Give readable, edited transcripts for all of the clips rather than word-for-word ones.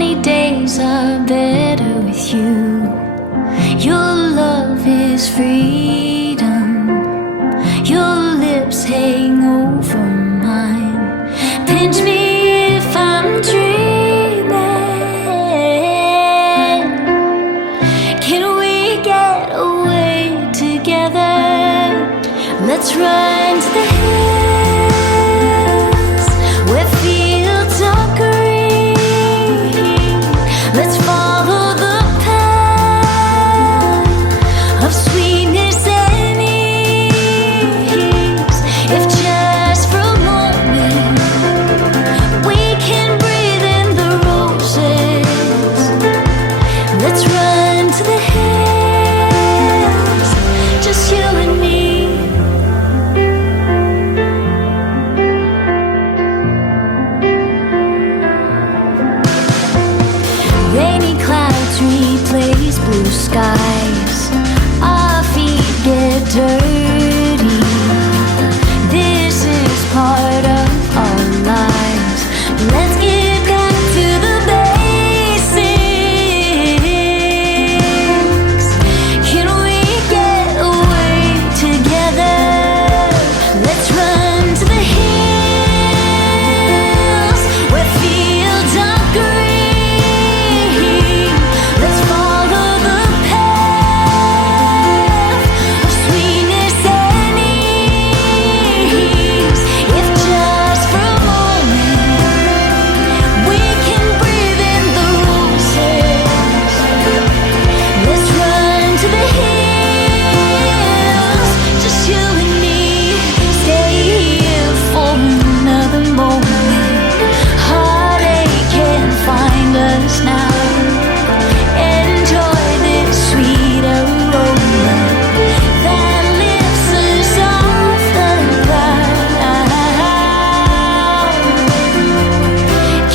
Sunny days are better with you. Your love is freedom. Your lips hang over mine. Pinch me if I'm dreaming. Can we get away together? Let's run to the hills where fields are green. Let's follow the path of sweetness and ease. If just for a moment we can breathe in the roses. Let's run to the hills, just you and me. Rainy clouds replace blue skies. Our feet get dirty. This is part of our lives. Let's get back to the basics. Can we get away together? Let's run to the hills where fields are green. Let's follow the path of sweetness and ease. If just for a moment we can breathe in the roses. Let's run to the hills, just you and me. Stay here for another moment. Heartache can't find us now. Enjoy this sweet aroma that lifts us off the ground.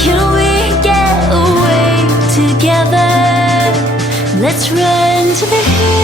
Can we get away together? Let's run to the hills.